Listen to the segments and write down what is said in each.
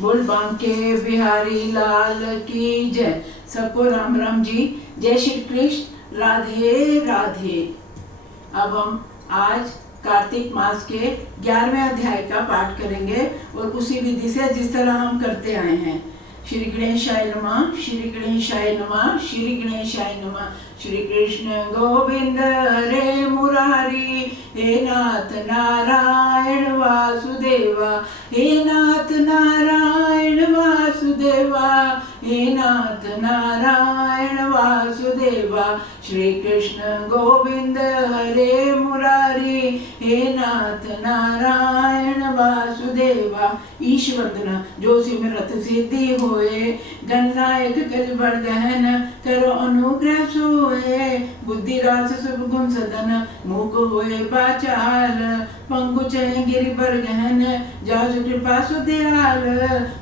बोल बांके बिहारी लाल की जय। सबको राम राम जी, जय श्री कृष्ण, राधे राधे। अब हम आज कार्तिक मास के 11वें अध्याय का पाठ करेंगे और उसी विधि से जिस तरह हम करते आए हैं। श्री गणेशाय नमः, श्री गणेशाय नमः, श्री गणेशाय नमः। श्री कृष्ण गोविंद हरे मुरारी, हे नाथ नारायण वासुदेवा, हे नाथ नारायण वासुदेवा, हे नाथ नारायण वासुदेवा। श्री कृष्ण गोविंद हरे मुरारी, हे नाथ नारायण वासुदेवा। ईश्वरदन जो सिमरत सिद्धि होए, गणनायक कल बरदहन करो अनुग्रह सोए। बुद्धि रास सब गुण सदन, मूक होए बाचाल, पंकु चय गिरि बर गहन, जासु कृपा सुदयाल।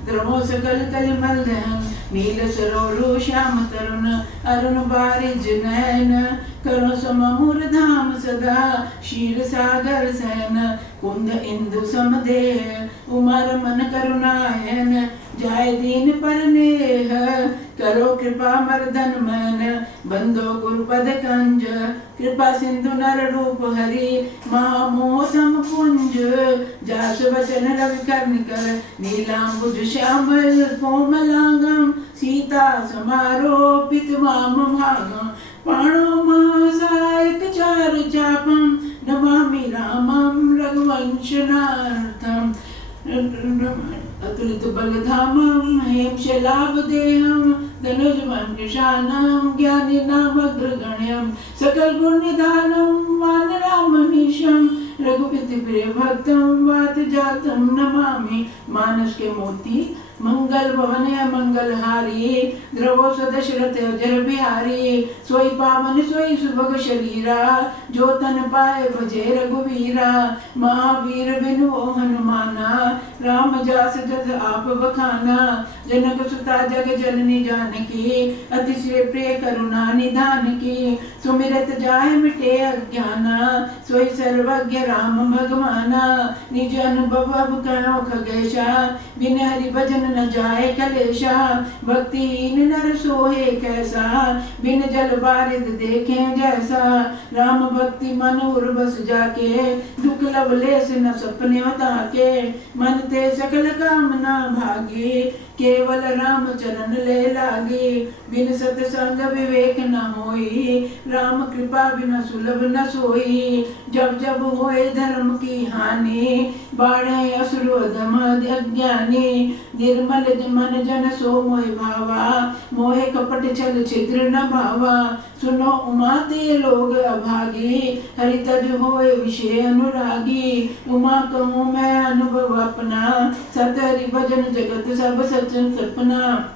द्रवो सकल कल मल दहन, नील सरोरु श्याम तरुण, अरुण बारिज नयन। करो समूर धाम सदा, क्षीर सागर सैन। कुंद इंदु समदेह, उमा रमन करुणायन। जाय दीन पर नेह, करो कृपा मर्दन मन। बंदो गुरुपद कंज, कृपा सिंधु नर रूप हरि। महामोदम पुंज, जास वचन रवि कर्णिकर। नीलांबुज श्यामल कोमलांगम, सीता समारोपित वाम भागम। पाणो महासायक चारु चापम, नमामि रामं रघुवंशनार्थम। अतुलित बलधामं हेमशैलाभदेहं, धनुजमं कृशानं ज्ञानी नामग्रगण्यं। सकल गुण निधानं वानराममीशं, रघुपति प्रिय भक्तं वात जातं नमामि। मानस के मोती मंगल भवन मंगलहारी, द्रवो सदशरथ जल बिहारी। सोई पावन सोई सुभग शरीरा, जो तन पाए भजे रघुवीरा। महावीर बिनु हनुमाना, राम जास जस आप बखाना। जनक सुता जग जननी जानकी, अतिशय प्रिय करुणा निधान की। सुमिरत जाय मिटे अज्ञाना, सोई सर्वज्ञ राम भगवाना। निज अनुभव अब करो खगेशा, बिन हरि भजन न जाए कलेशा। भक्तिहीन नर सोहे कैसा, बिन जल बारिद देखे जैसा। राम भक्ति मन उर बस जाके, दुख लवलेस न सपने ताके। मन ते सकल कामना भागी, केवल राम चरण ले लागी। बिन सतसंग विवेक न होई, राम कृपा बिन सुलभ न सोई। जब जब होए धर्म की हानि, बाढ़े असुर अधम अज्ञानी। निर्मल मन जन सो मोहि भावा, मोहे कपट छल छिद्र न भावा। सुनो उमा ते लोग अभागी, हरि तज होए विषय अनुरागी। उमा कहूँ मैं अनुभव अपना, सत हरि भजन जगत सब सचन सपना।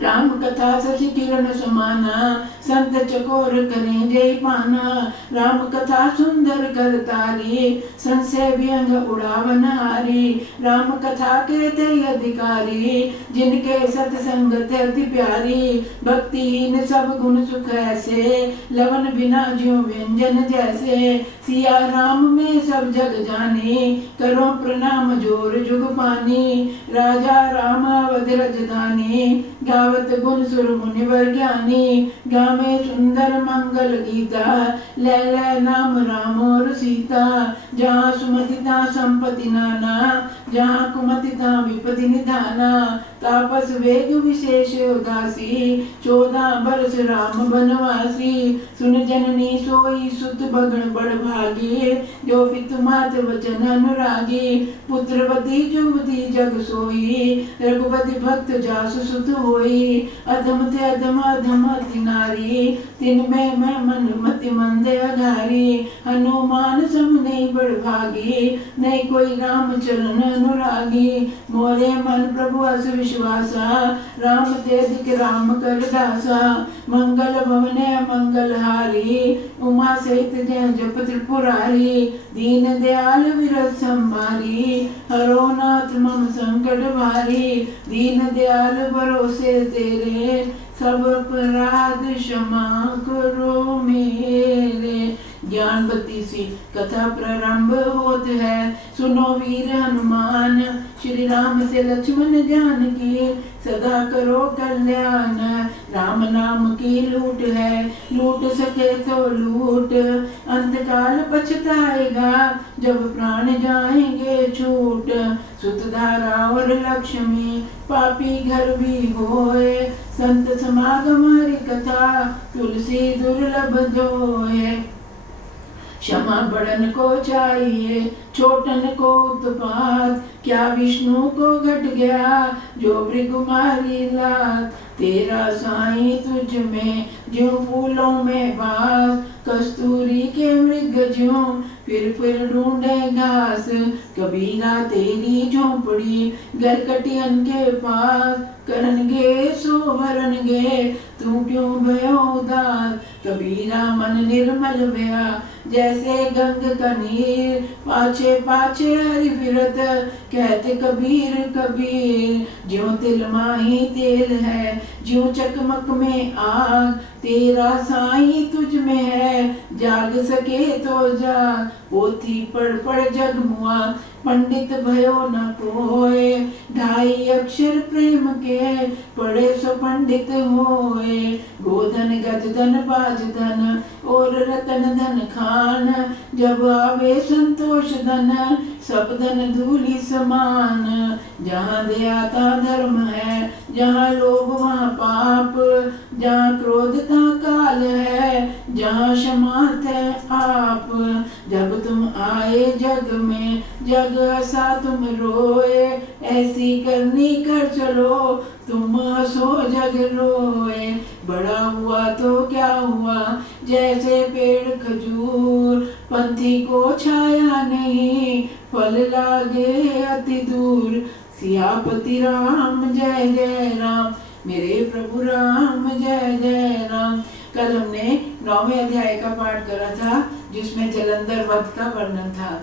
राम कथा शशि किरण समाना, संत चकोर करें जय पाना। राम कथा सुंदर कर तारी, संशय व्यंग उड़ावन हारी। राम कथा के ते अधिकारी, जिनके सत्संगत अति प्यारी। भक्तिहीन सब गुण सुख ऐसे, लवन बिना ज्यों व्यंजन जैसे। सिया राम में सब जग जानी, करो प्रणाम जोर जुग पानी। राजा राम अवध राजधानी, गावत गुण सुर मुनिवर ज्ञानी। गावे सुंदर मंगल गीता, ले ले नाम राम और सीता। जहाँ सुमति तहाँ संपत्ति नाना, जहाँ कुमति तहाँ विपत्ति निधाना। तापस वेग विशेष उदासी, 14 बरस राम बनवासी। सुन जननी सोई सुत भगण बड़ भागी, जो पितु मात वचन अनुरागी। पुत्रवती जुवती जग सोई, रघुपति भक्त जासु सुत होई। अधम ते अधम अधम अति नारी, तिन में मैं मन मति मंद अघारी। हनुमान सम नहीं बड़ भागी, नहीं कोई राम चरण अनुरागी। मोरे मन प्रभु अस विश्वासा, राम ते अधिक राम कर दासा। मंगल भवने मंगल हारी, उमा सहित जय जप त्रिपुरारी। दीन दयाल विरत संभारी, हरो नाथ मम संकट भारी। दीन दयाल भरोसे तेरे, सब अपराध क्षमा करो मेरे। ज्ञान बत्ती सी कथा प्रारंभ होत है। सुनो वीर हनुमान, श्री राम से लक्ष्मण जानकी, सदा करो कल्याण। राम नाम की लूट है, लूट सके तो लूट, अंतकाल पछताएगा जब प्राण जाएंगे छूट। सुत धारा और लक्ष्मी, पापी घर भी होए, संत समागम हरि कथा, तुलसी दुर्लभ जोए। क्षमा बड़न को चाहिए, छोटन को उत्पात, क्या विष्णु को घट गया जो भृगुमारी लात। तेरा साईं तुझ में ज्यों फूलों में बास, कस्तूरी के मृग ज्यों फिर ढूंढे घास। कबीरा तेरी झोंपड़ी गरकटियन के पास, करनगे सो भरनगे तू क्यों भयो उदास। कबीरा मन निर्मल भया जैसे गंग का नीर, पाछे पाछे हरि फिरत कहते कबीर कबीर। ज्यों तिल माही तेल है, ज्यों चकमक में आग, तेरा साईं तुझ में है जाग सके तो जाग। पोथी पढ़ पढ़ जग मुआ, पंडित भयो न कोय, ढाई अक्षर प्रेम के पढ़े सो पंडित होए। गोधन गजधन बाजधन और रतन धन खान, जब आवे संतोष धन सब धन धूलि समान। जहाँ दयाता धर्म है, जहाँ लोभ वहाँ पाप, जहाँ क्रोध तहाँ काल है, जहाँ क्षमार्थ है आप। जब तुम आए जग में जग हंसा तुम रोए, ऐसी करनी कर चलो तुम हंसो जग रोए। बड़ा हुआ तो क्या हुआ जैसे पेड़ खजूर, पंथी को छाया नहीं फल लागे अति दूर। सियापति राम जय जय राम, मेरे प्रभु राम जय जय राम। कल हमने 9वें अध्याय का पाठ करा था जिसमें जलंधर वध का वर्णन था।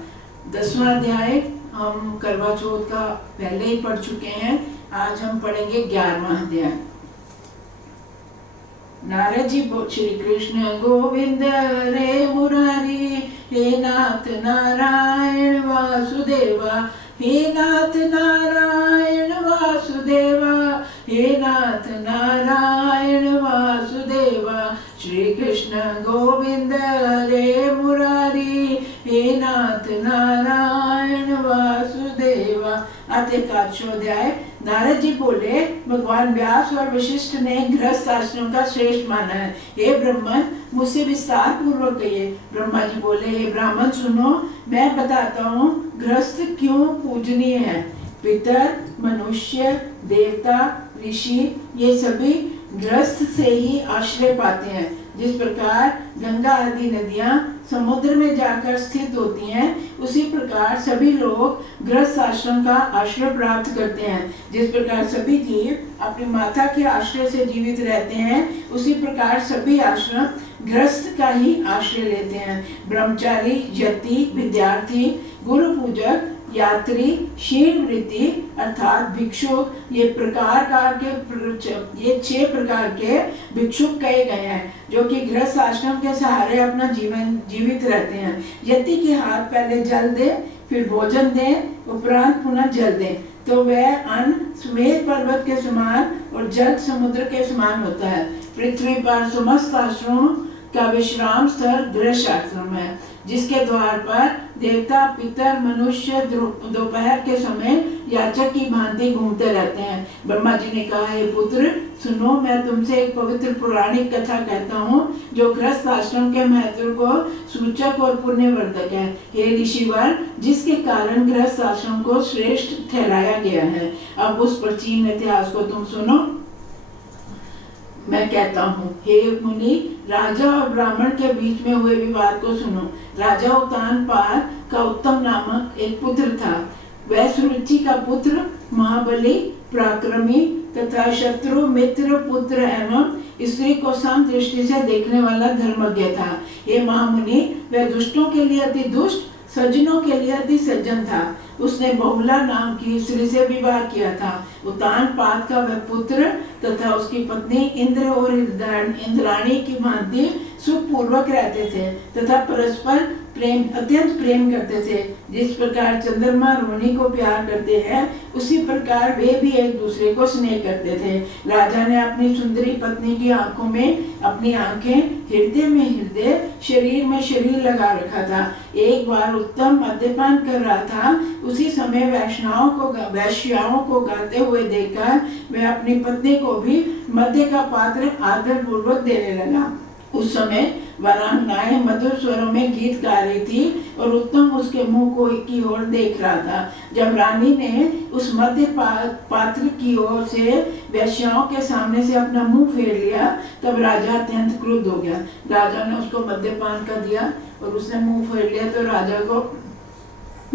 10वां अध्याय हम करवा चौथ का पहले ही पढ़ चुके हैं। आज हम पढ़ेंगे 11वां अध्याय। नारद जी श्री कृष्ण गोविंद रे मुरारी, हे नाथ नारायण वासुदेवा, हे नाथ नारायण वासुदेवा, हे नाथ नारायण वासुदेवा। श्री कृष्ण गोविंद रे मुरारी, हे नाथ नारायण वासुदेवा। अध्याय नारद जी बोले, भगवान व्यास और वशिष्ठ ने गृहस्थ आश्रम का श्रेष्ठ माना है। हे ब्राह्मण, मुझसे विस्तार पूर्वक कहिए। ब्रह्मा जी बोले, हे ब्राह्मण सुनो, मैं बताता हूँ गृहस्थ क्यों पूजनीय है। पितर, मनुष्य, देवता, ऋषि ये सभी गृहस्थ से ही आश्रय पाते हैं। जिस प्रकार गंगा आदि नदियां समुद्र में जाकर स्थित होती हैं, उसी प्रकार सभी लोग गृहस्थ आश्रम का आश्रय प्राप्त करते हैं। जिस प्रकार सभी जीव अपनी माता के आश्रय से जीवित रहते हैं, उसी प्रकार सभी आश्रम गृहस्थ का ही आश्रय लेते हैं। ब्रह्मचारी, यति, विद्यार्थी, गुरु पूजक, यात्री, शील वृत्ति अर्थात भिक्षुक, ये 6 प्रकार के भिक्षुक कहे गए हैं जो कि गृहस्थ आश्रम के सहारे अपना जीवन जीवित रहते हैं। यति के हाथ पहले जल दे, फिर भोजन दे, उपरांत पुनः जल दे, तो वह अन्न सुमेध पर्वत के समान और जल समुद्र के समान होता है। पृथ्वी पर समस्त आश्रमों का विश्राम स्थल गृहस्थ आश्रम है, जिसके द्वार पर देवता, पितर, मनुष्य दोपहर के समय याचक की भांति घूमते रहते हैं। ब्रह्मा जी ने कहा, हे पुत्र सुनो, मैं तुमसे एक पवित्र पौराणिक कथा कहता हूँ जो गृहस्थ आश्रम के महत्व को सूचक और पुण्यवर्धक है। हे ऋषिवर, जिसके कारण गृहस्थ आश्रम को श्रेष्ठ ठहराया गया है। अब उस प्राचीन इतिहास को तुम सुनो। मैं कहता हूँ, हे मुनि, राजा और ब्राह्मण के बीच में हुए विवाद को सुनो। राजा उत्तानपाद का उत्तम नामक एक पुत्र था। वह सुरुचि का पुत्र, महाबली, पराक्रमी तथा शत्रु मित्र पुत्र एवं स्त्री को सम दृष्टि से देखने वाला धर्मज्ञ था। ये महामुनि, वह दुष्टों के लिए अति दुष्ट, सज्जनों के लिए अति सज्जन था। उसने बहुला नाम की स्त्री से विवाह किया था। उत्तानपाद का वह पुत्र तथा उसकी पत्नी इंद्र और इंद्राणी की भांति सुखपूर्वक रहते थे तथा परस्पर अत्यंत प्रेम करते थे। जिस प्रकार चंद्रमा रोहिणी को प्यार करते हैं, उसी प्रकार वे भी एक दूसरे को स्नेह करते थे। राजा ने अपनी सुंदरी पत्नी की आंखों में अपनी आंखें, हृदय में हृदय, शरीर में शरीर लगा रखा था। एक बार उत्तम मद्यपान कर रहा था। उसी समय वैश्याओं को गाते हुए देखकर वह अपनी पत्नी को भी मद्य का पात्र आदर पूर्वक देने लगा। उस समय वीरांगनाएं मधुर स्वरों में गीत गा रही थी और उत्तम उसके मुंह को की ओर देख रहा था। जब रानी ने उस मध्य पात्र की ओर से वैश्याओं के सामने से अपना मुंह फेर लिया, तब राजा अत्यंत क्रुद्ध हो गया। राजा ने उसको मद्यपान कर दिया और उसने मुंह फेर लिया तो राजा को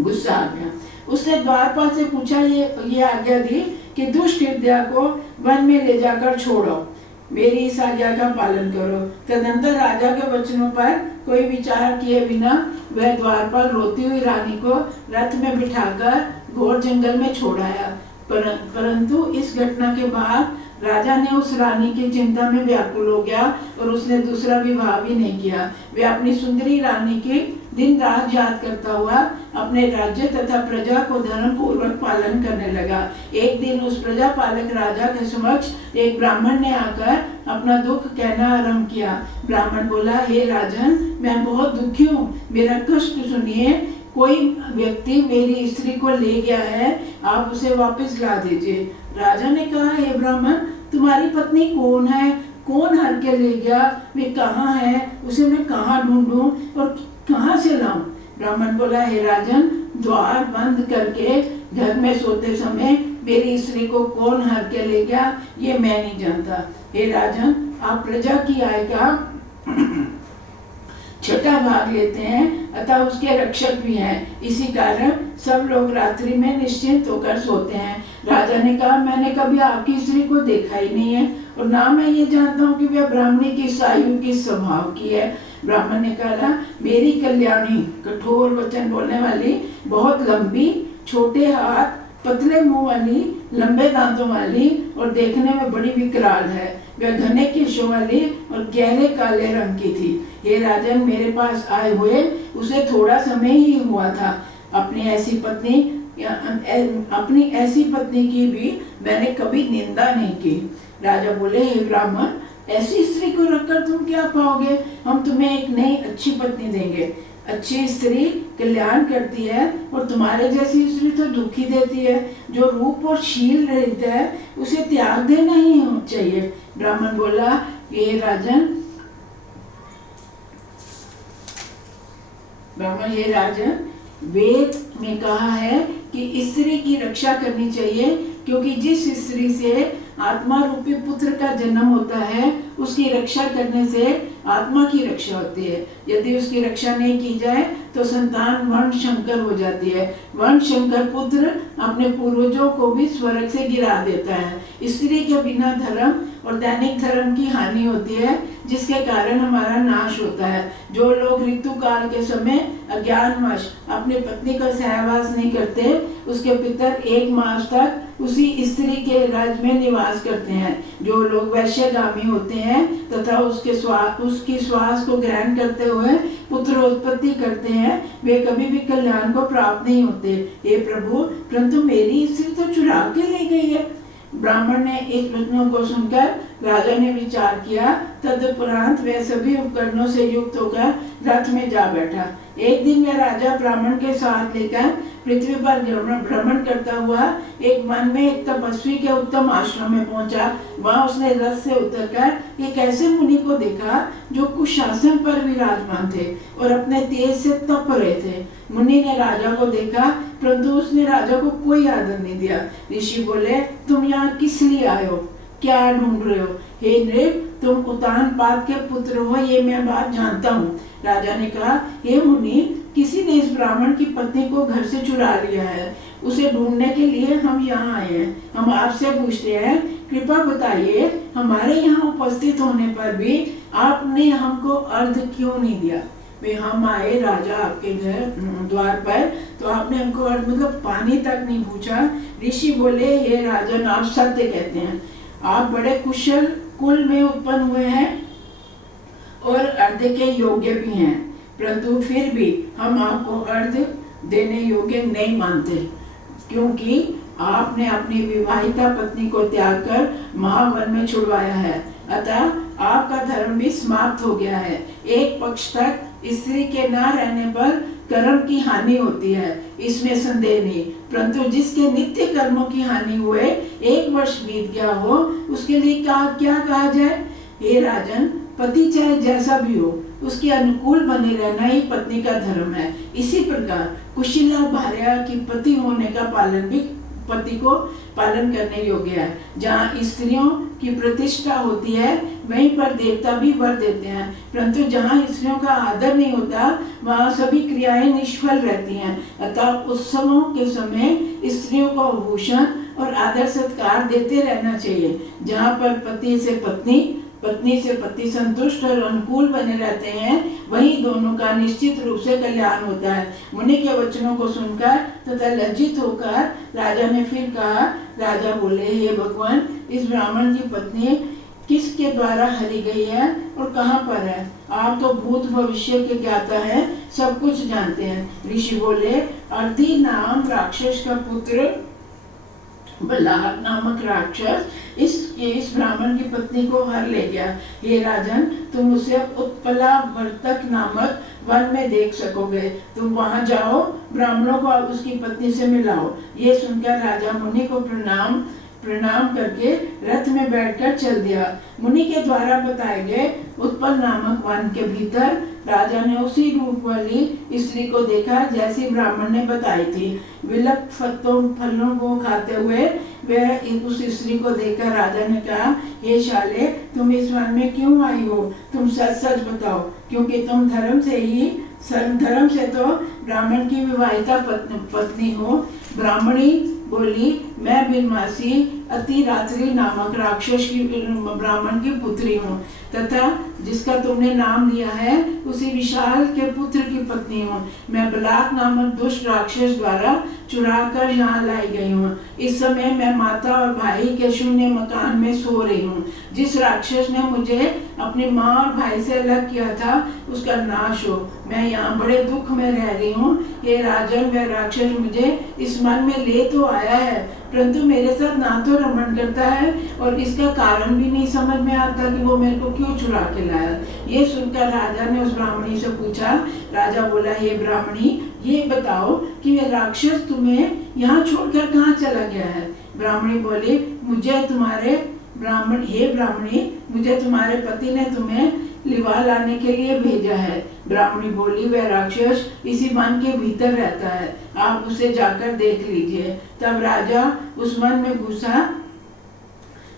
गुस्सा आ गया। उसने द्वारपाल से पूछा, ये आज्ञा दी कि दुष्ट हृदय को वन में ले जाकर छोड़ो, मेरी इस आज्ञा का पालन करो। तदंतर राजा के वचनों पर कोई विचार किए बिना वह द्वारपाल रोती हुई रानी को रथ में बिठाकर घोर जंगल में छोड़ाया। परंतु इस घटना के बाद राजा ने उस रानी की चिंता में व्याकुल हो गया और उसने दूसरा विवाह भी नहीं किया। वह अपनी सुंदरी रानी की दिन रात याद करता हुआ अपने राज्य तथा प्रजा को धर्म पूर्वक पालन करने लगा। एक दिन उस प्रजा पालक राजा के समक्ष एक ब्राह्मण ने आकर अपना दुख कहना आरंभ किया। ब्राह्मण बोला, हे राजन, मैं बहुत दुखी हूँ, मेरा कष्ट सुनिए। कोई व्यक्ति मेरी स्त्री को ले गया है, आप उसे वापस ला दीजिए। राजा ने कहा, हे ब्राह्मण, तुम्हारी पत्नी कौन है? कौन हर के ले गया? वे कहाँ है? उसे मैं कहाँ ढूंढूं और कहाँ से लाऊं? ब्राह्मण बोला, हे राजन, द्वार बंद करके घर में सोते समय मेरी स्त्री को कौन हर के ले गया, ये मैं नहीं जानता। हे राजन, आप प्रजा की आय का छठा भाग लेते हैं अतः उसके रक्षक भी हैं। इसी कारण सब लोग रात्रि में निश्चिंत होकर सोते हैं। राजा ने कहा, मैंने कभी आपकी स्त्री को देखा ही नहीं है और ना मैं ये जानता हूँ कि वह ब्राह्मणी की आयु किस स्वभाव की है। ब्राह्मण ने कहा, मेरी कल्याणी कठोर वचन बोलने वाली, बहुत लंबी, छोटे हाथ, पतले मुंह वाली, लंबे दांतों वाली और देखने में बड़ी विकराल है। वह घने केशों वाली और गहरे काले रंग की थी। हे राजन, मेरे पास आए हुए उसे थोड़ा समय ही हुआ था। अपनी ऐसी पत्नी की भी मैंने कभी निंदा नहीं की। राजा बोले, हे ब्राह्मण, ऐसी स्त्री को रखकर तुम क्या पाओगे? हम तुम्हें एक नई अच्छी पत्नी देंगे। अच्छी स्त्री कल्याण करती है और तुम्हारे जैसी स्त्री तो दुखी देती है। जो रूप और शील रहित है उसे त्याग देना ही चाहिए। ब्राह्मण बोला, हे राजन, वेद में कहा है कि स्त्री की रक्षा करनी चाहिए, क्योंकि जिस स्त्री से आत्मा रूपी पुत्र का जन्म होता है उसकी रक्षा करने से आत्मा की रक्षा होती है। यदि उसकी रक्षा नहीं की जाए तो संतान वर्ण शंकर हो जाती है। वर्ण शंकर पुत्र अपने पूर्वजों को भी स्वर्ग से गिरा देता है। स्त्री के बिना धर्म और दैनिक धर्म की हानि होती है, जिसके कारण हमारा नाश होता है। जो लोग ऋतु काल के समय अज्ञानवश अपनी पत्नी का सहवास नहीं करते, उसके पितर 1 मास तक उसी स्त्री के राज्य में निवास करते हैं। जो लोग वैश्यगामी होते हैं तथा उसकी श्वास को ग्रहण करते हुए पुत्र उत्पत्ति करते हैं, वे कभी भी कल्याण को प्राप्त नहीं होते। हे प्रभु, परंतु मेरी स्त्री तो चुरा के ले गई है। ब्राह्मण ने इस वचनों को सुनकर राजा ने विचार किया। तदुपरांत वह सभी उपकरणों से युक्त होकर रथ में जा बैठा। एक दिन वह राजा ब्राह्मण के साथ लेकर पृथ्वी पर भ्रमण करता हुआ एक वन में एक तपस्वी के उत्तम आश्रम में पहुंचा। वहां उसने रथ से उतरकर एक ऐसे मुनि को देखा जो कुशासन पर विराजमान थे और अपने तेज से तप रहे थे। मुनि ने राजा को देखा, परंतु उसने राजा को कोई आदर नहीं दिया। ऋषि बोले, तुम यहाँ किस लिए आए हो? क्या ढूंढ रहे हो? हे नृप, तुम उत्तानपाद के पुत्र हो, ये मैं बात जानता हूँ। राजा ने कहा, हे मुनि, किसी ने इस ब्राह्मण की पत्नी को घर से चुरा लिया है। उसे ढूंढने के लिए हम यहाँ आए हैं। हम आपसे पूछते हैं, कृपा बताइए, हमारे यहाँ उपस्थित होने पर भी आपने हमको अर्घ क्यों नहीं दिया? वे हम आए राजा आपके घर द्वार पर, तो आपने हमको मतलब पानी तक नहीं पूछा। ऋषि बोले, हे राजन, आप सत्य कहते हैं, आप बड़े कुशल कुल में उत्पन्न हुए हैं और अर्घ के योग्य भी हैं, परंतु फिर भी हम आपको अर्घ देने योग्य नहीं मानते, क्योंकि आपने अपनी विवाहिता पत्नी को त्याग कर महावन में छुड़वाया है। अतः आपका धर्म भी समाप्त हो गया है। एक पक्ष तक स्त्री के न रहने पर कर्म की हानि होती है, इसमें संदेह नहीं, परंतु जिसके नित्य कर्मों की हानि हुए 1 वर्ष बीत गया हो, उसके लिए क्या कहा जाए? हे राजन, पति चाहे जैसा भी हो, उसके अनुकूल बने रहना ही पत्नी का धर्म है। इसी प्रकार कुशीला भार्या की पति होने का पालन भी पति को पालन करने योग्य है। जहाँ स्त्रियों की प्रतिष्ठा होती है, वहीं पर देवता भी वर देते हैं, परंतु जहाँ स्त्रियों का आदर नहीं होता, वहाँ सभी क्रियाएं निष्फल रहती हैं। अतः उत्सवों के समय स्त्रियों को भूषण और आदर सत्कार देते रहना चाहिए। जहाँ पर पति से पति संतुष्ट और अनुकूल बने रहते हैं, वहीं दोनों का निश्चित रूप से कल्याण होता है। मुनि के वचनों को सुनकर तथा लज्जित होकर राजा ने फिर कहा, राजा बोले, हे भगवान, इस ब्राह्मण की पत्नी किसके द्वारा हरी गई है और कहाँ पर है? आप तो भूत भविष्य के ज्ञाता है, सब कुछ जानते हैं। ऋषि बोले, अर्धी नाम राक्षस का पुत्र बल्लाह नामक राक्षस इस ब्राह्मण की पत्नी को हर ले गया। हे राजन, तुम उसे उत्पला वर्तक नामक वन में देख सकोगे। तुम वहां जाओ, ब्राह्मणों को उसकी पत्नी से मिलाओ। ये सुनकर राजा मुनि को प्रणाम करके रथ में बैठकर चल दिया। मुनि के द्वारा बताए गए उत्पल नामक वन के भीतर राजा ने उसी रूप वाली स्त्री को देखा जैसी ब्राह्मण ने बताई थी। विलप फलों को खाते हुए वह उस स्त्री को देखकर राजा ने कहा, हे शाले, तुम इस वन में क्यों आई हो? तुम सच बताओ, क्योंकि तुम धर्म से तो ब्राह्मण की विवाहिता पत्नी हो। ब्राह्मणी बोली, मैं बिनमासी अतिरात्रि नामक राक्षस की ब्राह्मण की पुत्री हूँ, तथा जिसका तुमने नाम लिया है उसी विशाल के पुत्र की पत्नी हूँ। मैं बलाक नामक दुष्ट राक्षस द्वारा चुरा कर यहाँ लाई गई हूँ। इस समय मैं माता और भाई के शून्य मकान में सो रही हूँ। जिस राक्षस ने मुझे अपनी माँ और भाई से अलग किया था, उसका नाश हो। मैं यहाँ बड़े दुख में रह रही हूँ। हे राजन, वह राक्षस मुझे इस मन में ले तो आया है, परंतु मेरे साथ ना तो रमण करता है और इसका कारण भी नहीं समझ में आता कि वो मेरे को क्यों चुरा के लाया। ये सुनकर राजा ने उस ब्राह्मणी से पूछा। राजा बोला, हे ब्राह्मणी, ये बताओ कि वह राक्षस तुम्हें यहाँ छोड़कर कहाँ चला गया है? ब्राह्मणी बोली, मुझे तुम्हारे पति ने तुम्हें लिवा लाने के लिए भेजा है। ब्राह्मणी बोली, वह राक्षस इसी वन के भीतर रहता है, आप उसे जाकर देख लीजिए। तब राजा उस वन में घुसा।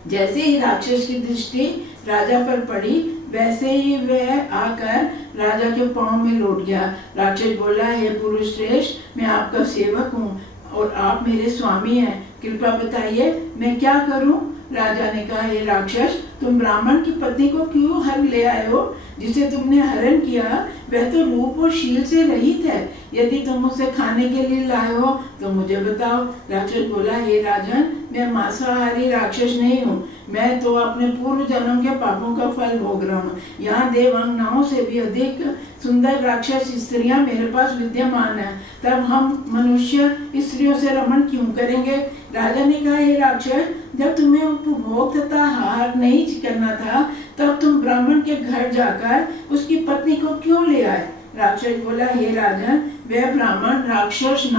जैसे ही राक्षस की दृष्टि राजा पर पड़ी, वैसे ही वह आकर राजा के पांव में लौट गया। राक्षस बोला, हे पुरुष श्रेष्ठ, मैं आपका सेवक हूँ और आप मेरे स्वामी हैं, कृपया बताइए मैं क्या करूँ? राजा ने कहा, हे राक्षस, तुम ब्राह्मण की पत्नी को क्यों हर ले आए हो? जिसे तुमने हरण किया वह तो रूप और शील से रहित है। यदि तुम उसे खाने के लिए लाए हो तो मुझे बताओ। राक्षस बोला, हे राजन, मैं मांसाहारी राक्षस नहीं हूँ, मैं तो अपने पूर्व जन्म के पापों का फल भोग रहा हूँ। यहाँ देवांगनाओं से भी अधिक सुंदर राक्षस स्त्रियां मेरे पास विद्यमान है, तब हम मनुष्य स्त्रियों से रमण क्यों करेंगे? राजा ने कहा, हे राक्षस, जब तुम्हें उपभोग तथा हार नहीं करना था, तब तुम ब्राह्मण के घर जाकर उसकी पत्नी को क्यों ले आए? राक्षस बोला, हे राजन, वह ब्राह्मण राक्षस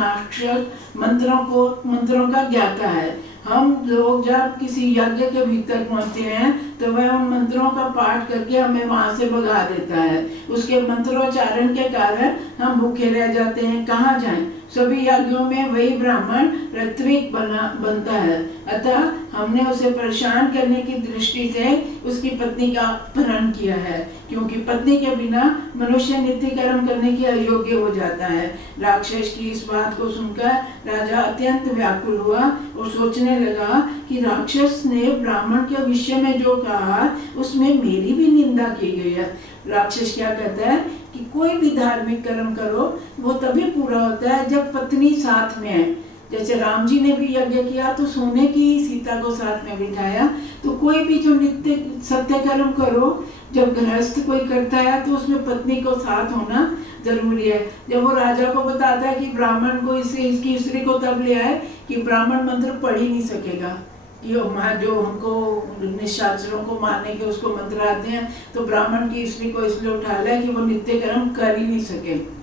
मंत्रों का ज्ञाता है। हम लोग जब किसी यज्ञ के भीतर पहुंचते हैं तो वह उन मंत्रों का पाठ करके हमें वहां से भगा देता है। उसके मंत्रोच्चारण के कारण हम भूखे रह जाते हैं, कहाँ जाएं? सभी यज्ञों में वही ब्राह्मण ऋत्विक बनता है। अतः हमने उसे परेशान करने की दृष्टि से उसकी पत्नी का अपहरण किया है, क्योंकि पत्नी के बिना मनुष्य नित्य कर्म करने के अयोग्य हो जाता है। राक्षस की इस बात को सुनकर राजा अत्यंत व्याकुल हुआ और सोचने लगा कि राक्षस ने ब्राह्मण के विषय में जो कहा उसमें मेरी भी निंदा की गई है। राक्षस क्या कहता है कि कोई भी धार्मिक कर्म करो वो तभी पूरा होता है जब पत्नी साथ में है। जैसे राम जी ने भी यज्ञ किया तो सोने की सीता को साथ में बिठाया। तो कोई भी जो नित्य सत्य कर्म करो, जब गृहस्थ कोई करता है तो उसमें पत्नी को साथ होना जरूरी है। जब वो राजा को बताता है कि ब्राह्मण को इसकी स्त्री को तब ले आए कि ब्राह्मण मंत्र पढ़ ही नहीं सकेगा, कि जो हमको निशाचरों को मारने के उसको मंत्र आते हैं, तो ब्राह्मण की स्त्री को इसलिए उठा लिया कि वो नित्य कर्म कर ही नहीं सके।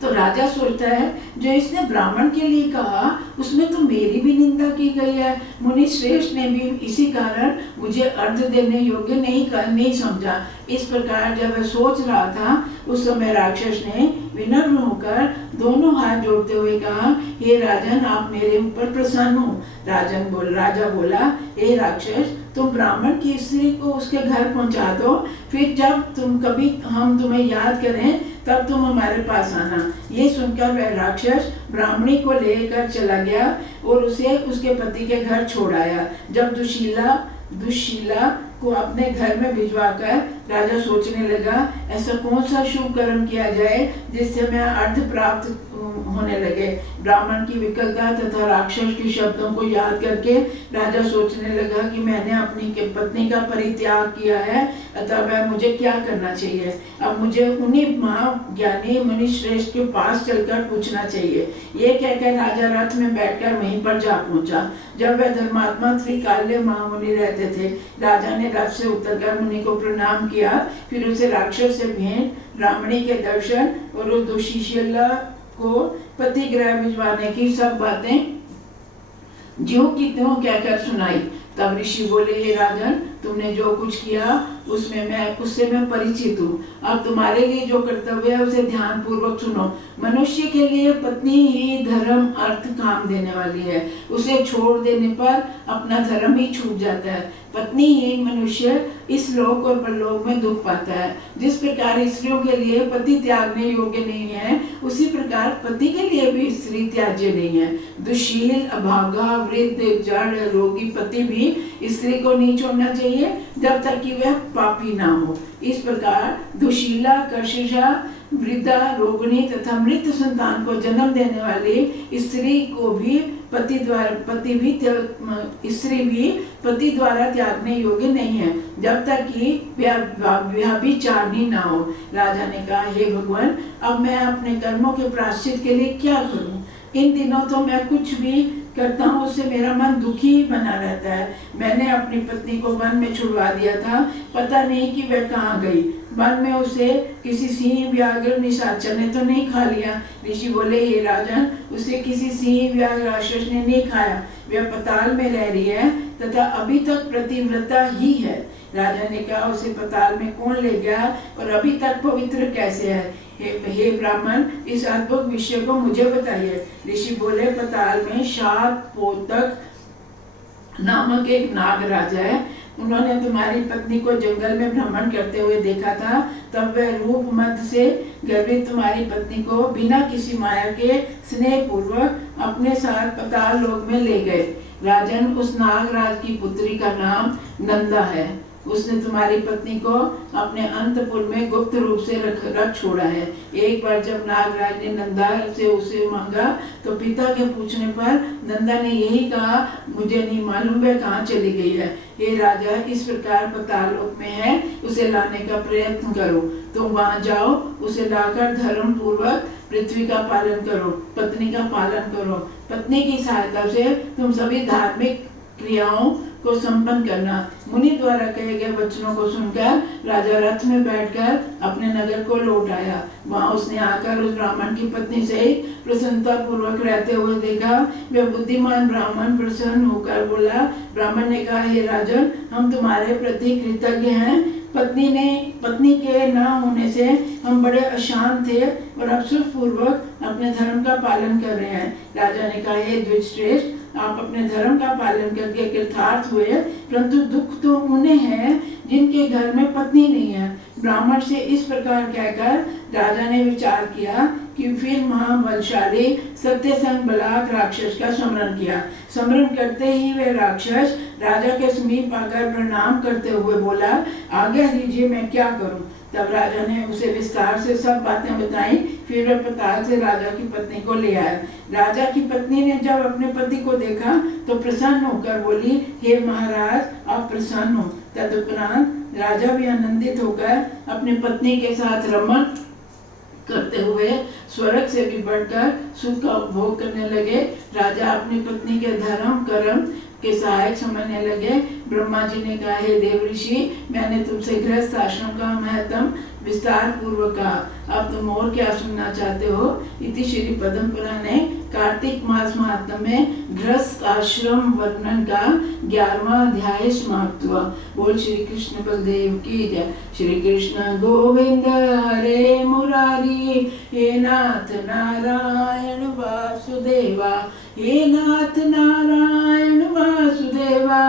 तो राजा सोचता है जो इसने ब्राह्मण के लिए कहा उसमें तो मेरी भी निंदा की गई है। मुनि श्रेष्ठ ने भी इसी कारण मुझे अर्घ देने योग्य नहीं समझा। इस प्रकार जब वह सोच रहा था उस समय राक्षस ने विनम्र होकर दोनों हाथ जोड़ते हुए कहा, हे राजन, आप मेरे ऊपर प्रसन्न हो। राजा बोला, हे राक्षस, तुम ब्राह्मण की स्त्री को उसके घर पहुंचा दो, फिर जब तुम कभी हम तुम्हें याद करें तब तुम हमारे पास आना। ये सुनकर वह राक्षस ब्राह्मणी को लेकर चला गया और उसे उसके पति के घर छोड़ आया। जब दुशीला को अपने घर में भिजवाकर राजा सोचने लगा, ऐसा कौन सा शुभ कर्म किया जाए जिससे मैं अर्थ प्राप्त होने लगे। ब्राह्मण की विकलता तथा राक्षस के शब्दों को याद करके राजा सोचने लगा कि मैंने अपनी पत्नी का परित्याग किया है, अतः वह मुझे क्या करना चाहिए। अब मुझे उन्हीं महाज्ञानी मुनि श्रेष्ठ के पास चलकर पूछना चाहिए। ये कहकर राजा रथ में बैठकर वहीं पर जा पहुंचा। जब वह धर्मात्मा त्रिकाल्य महामुनि रहते थे, राजा ने रथ से उतरकर मुनि को प्रणाम किया, फिर उसे राक्षस से भेंट, ब्राह्मणी के दर्शन और उस दुशीला को पति गृह भिजवाने की सब बातें ज्यों की त्यों कहकर सुनाई। तब ऋषि बोले, हे राजन, तुमने जो कुछ किया उससे मैं परिचित हूँ। अब तुम्हारे लिए जो कर्तव्य है उसे ध्यान पूर्वक सुनो। मनुष्य के लिए पत्नी ही धर्म अर्थ काम देने वाली है। उसे छोड़ देने पर अपना धर्म ही छूट जाता है। पत्नी ही मनुष्य इस लोक और परलोक में दुख पाता है। जिस प्रकार स्त्रियों के लिए पति त्यागने योग्य नहीं है, उसी प्रकार पति के लिए भी स्त्री त्याज्य नहीं है। दुशील, अभागा, वृद्ध, जड़, रोगी पति भी स्त्री को नहीं छोड़ना चाहिए जब तक कि वह पापी ना हो। इस प्रकार दुशीला, कर्षिशा, वृद्धा, रोगिणी तथा मृत संतान को जन्म देने वाली स्त्री को भी स्त्री भी पति द्वारा त्यागने योग्य नहीं है जब तक कि व्यभिचारिणी ना हो। राजा ने कहा, हे भगवान, अब मैं अपने कर्मों के प्रायश्चित के लिए क्या करूं? इन दिनों तो मैं कुछ भी करता हूँ उससे मेरा मन दुखी बना रहता है। मैंने अपनी पत्नी को वन में छुड़वा दिया था, पता नहीं कि वह कहाँ गई। वन में उसे किसी सिंह, व्याघ्र, निशाचर ने तो नहीं खा लिया। ऋषि बोले, हे राजन, उसे किसी सिंह, व्याघ्र, राक्षस ने नहीं खाया। वह पताल में रह रही है तथा अभी तक प्रतिव्रता ही है। राजा ने कहा, उसे पताल में कौन ले गया और अभी तक पवित्र कैसे है? हे ब्राह्मण, इस अद्भुत विषय को मुझे बताइए। ऋषि बोले, पताल में शातपोतक नामक एक नाग राजा है। उन्होंने तुम्हारी पत्नी को जंगल में भ्रमण करते हुए देखा था। तब वह रूप मद से गर्वित तुम्हारी पत्नी को बिना किसी माया के स्नेह पूर्वक अपने साथ पताल लोक में ले गए। राजन, उस नागराज की पुत्री का नाम नंदा है। उसने तुम्हारी पत्नी को अपने अंतपुर में गुप्त रूप से रख छोड़ा है। एक बार जब नागराज ने नंदा से उसे मांगा तो पिता के पूछने पर नंदा ने यही कहा, मुझे नहीं मालूम वह कहाँ चली गई है। हे राजा, इस प्रकार पतालोक में है, उसे लाने का प्रयत्न करो। तुम वहां जाओ, उसे लाकर धर्म पूर्वक पृथ्वी का पालन करो, पत्नी का पालन करो। पत्नी की सहायता से तुम सभी धार्मिक क्रियाओं को संपन्न करना। मुनि द्वारा कहे गए वचनों को सुनकर राजा रथ में बैठकर अपने नगर को लौट आया। वहां उसने आकर उस ब्राह्मण की पत्नी से प्रसन्नता पूर्वक रहते हुए देखा। वह बुद्धिमान ब्राह्मण प्रसन्न होकर बोला। ब्राह्मण ने कहा, हे राजन, हम तुम्हारे प्रति कृतज्ञ हैं। पत्नी के न होने से हम बड़े अशांत थे और अवसर पूर्वक अपने धर्म का पालन कर रहे हैं। राजा ने कहा, हे द्विजश्रेष्ठ, आप अपने धर्म का पालन करके कृतार्थ हुए, परंतु दुख तो उन्हें है जिनके घर में पत्नी नहीं है। ब्राह्मण से इस प्रकार कहकर राजा ने विचार किया कि फिर महाबलशाली सत्यसंग बलाक राक्षस का स्मरण किया। स्मरण करते ही वे राक्षस राजा के समीप आकर प्रणाम करते हुए बोला, आज्ञा दीजिए मैं क्या करूं। तब राजा ने उसे विस्तार से सब बातें बताई। फिर वह पताल से राजा की पत्नी को ले आया। राजा की पत्नी ने जब अपने पति को देखा तो प्रसन्न होकर बोली, हे महाराज आप प्रसन्न हो। तदुपरांत राजा भी आनंदित होकर अपनी पत्नी के साथ रमण करते हुए स्वर्ग से भी बढ़कर सुख का उपभोग करने लगे। राजा अपनी पत्नी के धर्म कर्म के सहायक समझने लगे। ब्रह्मा जी ने कहा, हे देव ऋषि, मैंने तुमसे गृहस्थ आश्रम का महत्व विस्तार पूर्वक कहा। अब तुम और क्या सुनना चाहते हो। इति श्री पद्म पुराणे कार्तिक मास महात्म्य में गृहस्थ आश्रम वर्णन का 11वां अध्याय समाप्त हुआ। बोल श्री कृष्ण बलदेव की जय। श्री कृष्ण गोविंद हरे मुरारी, हे नाथ नारायण वासुदेवा, हे नाथ नारायण वासुदेवा,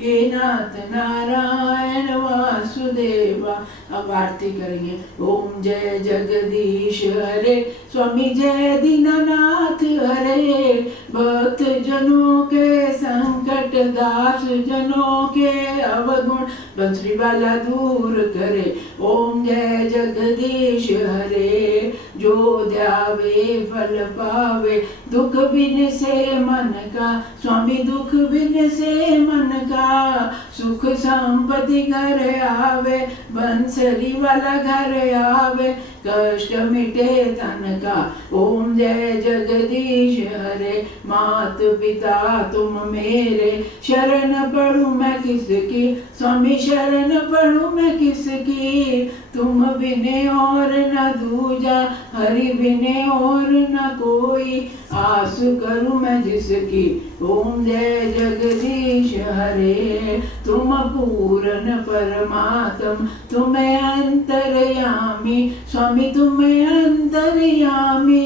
हे नाथ नारायण वासुदेवा। अब आरती करेंगे। ओम जय जगदीश हरे, स्वामी जय दीननाथ हरे, भक्त जनों के संकट दास जनों के अवगुण बंसरी वाला दूर करे। ओम जय जगदीश हरे, जो ध्यावे फल पावे, दुख बिन से मन का, स्वामी दुख बिन से मन का, सुख संपत्ति घर आवे, बंसरी वाला घर आवे, कष्ट मिटे तन का। ओम जय जगदीश हरे, मात पिता तुम मेरे, शरण पढ़ूं मैं किसकी, स्वामी शरण पढ़ूं मैं किसकी, तुम बिने और न दूजा, हरि बिने और न कोई, आस करूं मैं जिसकी। ओम जय जगदीश हरे, तुम पूर्ण परमात्म, तुम्हें अंतर्यामी, स्वामी तुम्हें अंतर्यामी,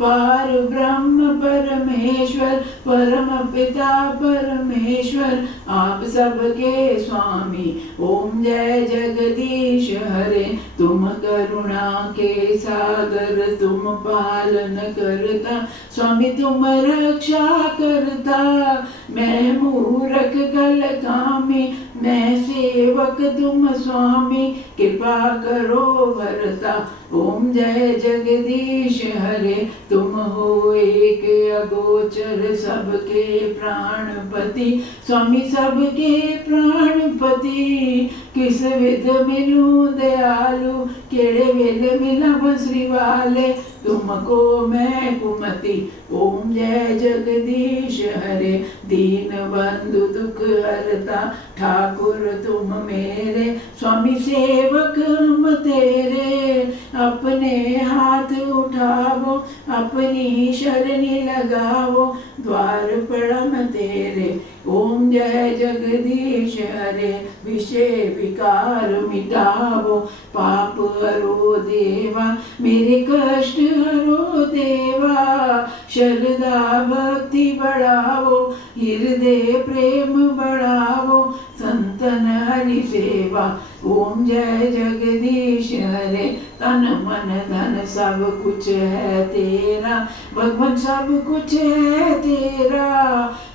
पार ब्रह्म परमेश्वर, परम पिता परमेश्वर, आप सबके स्वामी। ओम जय जगदीश हरे, तुम करुणा के सागर, तुम पालन करता, स्वामी तुम रक्षा करता, मैं मूर्ख कल कामी, मैं सेवक तुम स्वामी, कृपा करो भरता। ओम जय जगदीश हरे, तुम हो एक अगोचर, सबके प्राणपति, स्वामी सबके प्राणपति, किस विध मिलूं दयालु, केड़े वेले मिला बंसरी वाले, तुमको मैं कुमति। ओम जय जगदीश हरे, दीन बंधु दुख हरता, ठाकुर तुम मेरे, स्वामी सेवक हम तेरे, अपने हाथ उठावो, अपनी शरणी लगावो, द्वार पड़म तेरे। ओम जय जगदीश हरे, विषय विकार मिटावो, पाप हरो देवा, मेरे कष्ट हरो देवा, श्रद्धा भक्ति बढ़ावो, हृदय प्रेम बढ़ावो, संतन हरि सेवा। ओम जय जगदीश हरे, तन मन धन सब कुछ है तेरा, भगवान सब कुछ है तेरा,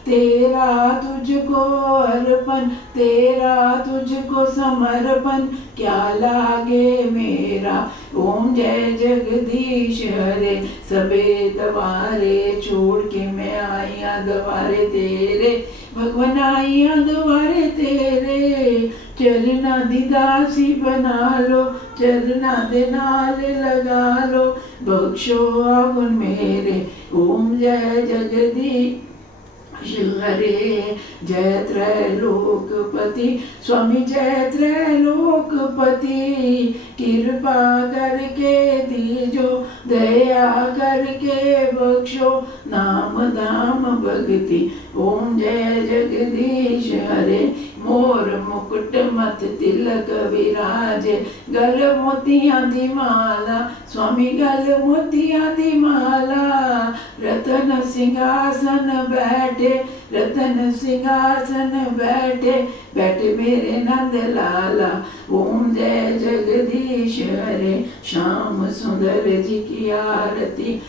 तेरा तुझको अर्पण, तेरा तुझको समर्पण, क्या लागे मेरा। ओम जय जगदीश हरे, सबे दवारे छोड़ के मैं आया द्वारे तेरे, भगवान आया द्वारे तेरे, चरना दी दासी बना लो, चरना दे नाल लगा लो, बख्शो अवगुण मेरे। ओम जय जगदीश हरे, जय त्रैलोकपति, स्वामी जय त्रैलोकपति, कृपा करके दीजो, दया करके बख्शो, नाम दाम भक्ति। ओम जय जगदीश हरे, मोर मुकुट मत तिलक विराजे, गल मोतियां दी माला, स्वामी गल मोतियां दी माला, रतन रतन सिंहासन बैठे, रतन सिंहासन बैठे, बैठे मेरे नंद लाला। ओम जय जगदीश हरे, श्याम सुंदर जी की आरती।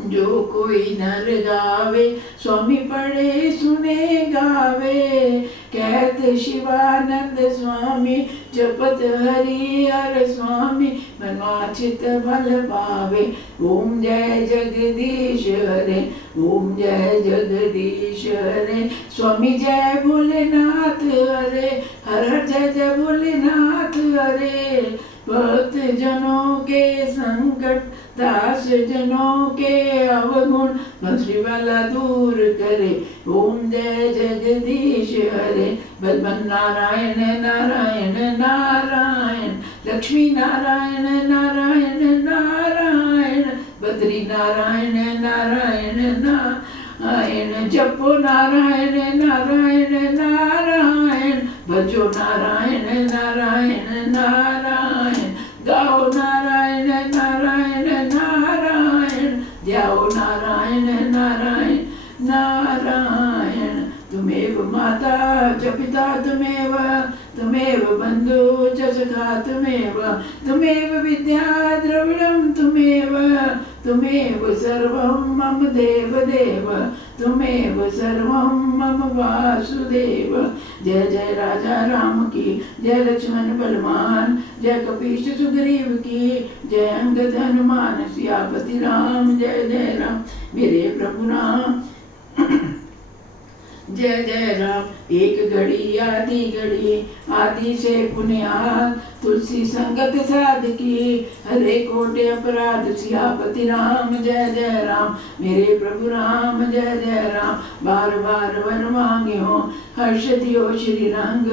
जो कोई नर गावे, स्वामी पढ़े सुने गावे। कहते शिवानंद स्वामी, जपत हरि हर स्वामी, मनवांछित फल पावे। ओम जय जगदीश हरे, ओम जय जगदीश हरे। स्वामी जय भोलेनाथ हरे, हर हर जय जय भोलेनाथ हरे। भक्त जनों के संकट, दास जनों के अवगुण, भक्ति वाला दूर करे। ओम जय जगदीश हरे, बलवन नारायण नारायण नारायण, लक्ष्मी नारायण नारायण नारायण, बद्री नारायण नारायण नारायण, जपो नारायण नारायण नारायण, भजो नारायण नारायण नारायण, गाओ नारायण नारायण नारायण, ध्याओ नारायण नारायण नारायण। तुमेव माता च पिता तुमेव, तुमेव बन्धु च सखा तुमेव, तुमेव विद्या द्रविणं तुमेव, तुमेव सर्वं मम देव देव, तुमेव सर्वं मम वासुदेव। जय जय राजा राम की, जय लक्ष्मण बलवान, जय कपीश सुग्रीव की, जय अंगद हनुमान सियापति राम। जय जय राम मेरे प्रभु राम। जय जय राम। एक घड़ी आधी घड़ी, आदि से पुण्याद, तुलसी संगत साधकी, हरे कोटि अपराध सियापति राम। जय जय राम मेरे प्रभु राम। जय जय राम। बार बार वर मांगे हो, हर्ष दियो श्री रंग,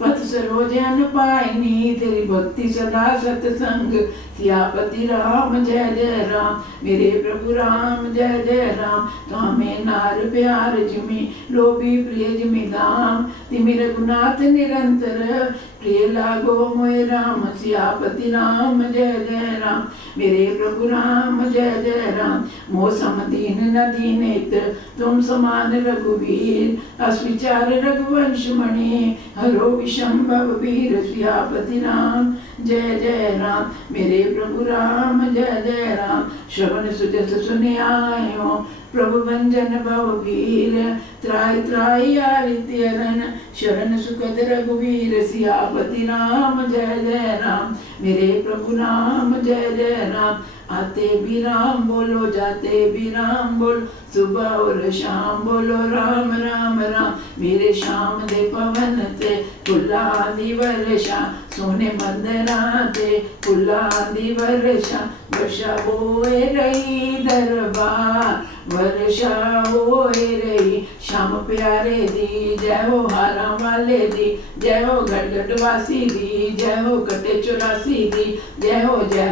पथ सरोज अन पाइनी, तेरी भक्ति सदा सतसंग सियापति राम। जय जय राम मेरे प्रभु राम। जय जय राम। कामे नार प्यार जिमि, लोभी प्रिय जिमि धाम, तिमि रघुनाथ निरंतर, प्रिय लागो मोय राम सियापति राम। जय जय राम मेरे प्रभु राम। जय जय राम। मोह सम दीन न दीनेत, तुम समान रघुवीर, अस्विचार रघुवंश मणि, हरो विषंभव वीर सियापति राम। जय जय राम मेरे प्रभु राम। जय जय राम। श्रवण सुजस सुने आयो, प्रभु भंजन भव वीर, त्राहि त्राहि आदित्य रन, शरण सुखद रघुवीर सियापति राम। जय जय राम मेरे प्रभु राम। जय जय राम। आते भी राम बोलो, जाते भी राम बोलो, सुबह और शाम बोलो राम राम राम। मेरे श्याम दे पवन ते, फुल्ला आंधी वर्षा, सोने मंदना ते, फुल्ला आंधी वर्षा, वर्षा होए रही दरबार, वर्षा होए रही। श्याम प्यारे दी, जय हो हारा वाले दी, जय हो गढ़ वासी दी, जय हो कटे 84 दी, जय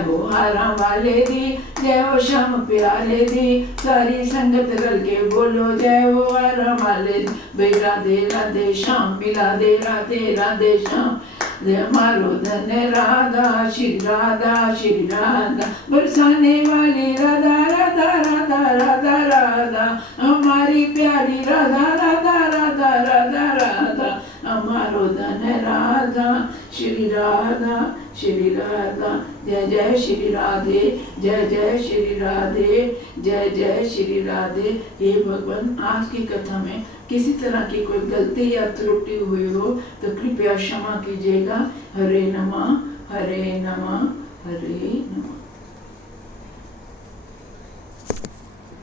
हो हारा वाले दी, जय हो श्याम प्यारे दी। सारी संगत रल के बोलो जय हो हारा वाले दी। भाई राधे राधे श्याम, मिला दे राधे राधे श्याम, जय मारो धन राधा श्री राधा श्री राधा, बरसाने वाली राधा राधा राधा राधा राधा, हमारी प्यारी राधा राधा राधा राधा राधा, हमारो धन राधा श्री राधा श्री राधा। जय जय श्री राधे, जय जय श्री राधे, जय जय श्री राधे। हे भगवान, आज की कथा में किसी तरह की कोई गलती या त्रुटि हुई हो तो कृपया क्षमा कीजिएगा। हरे नमः, हरे नमः, हरे नमः।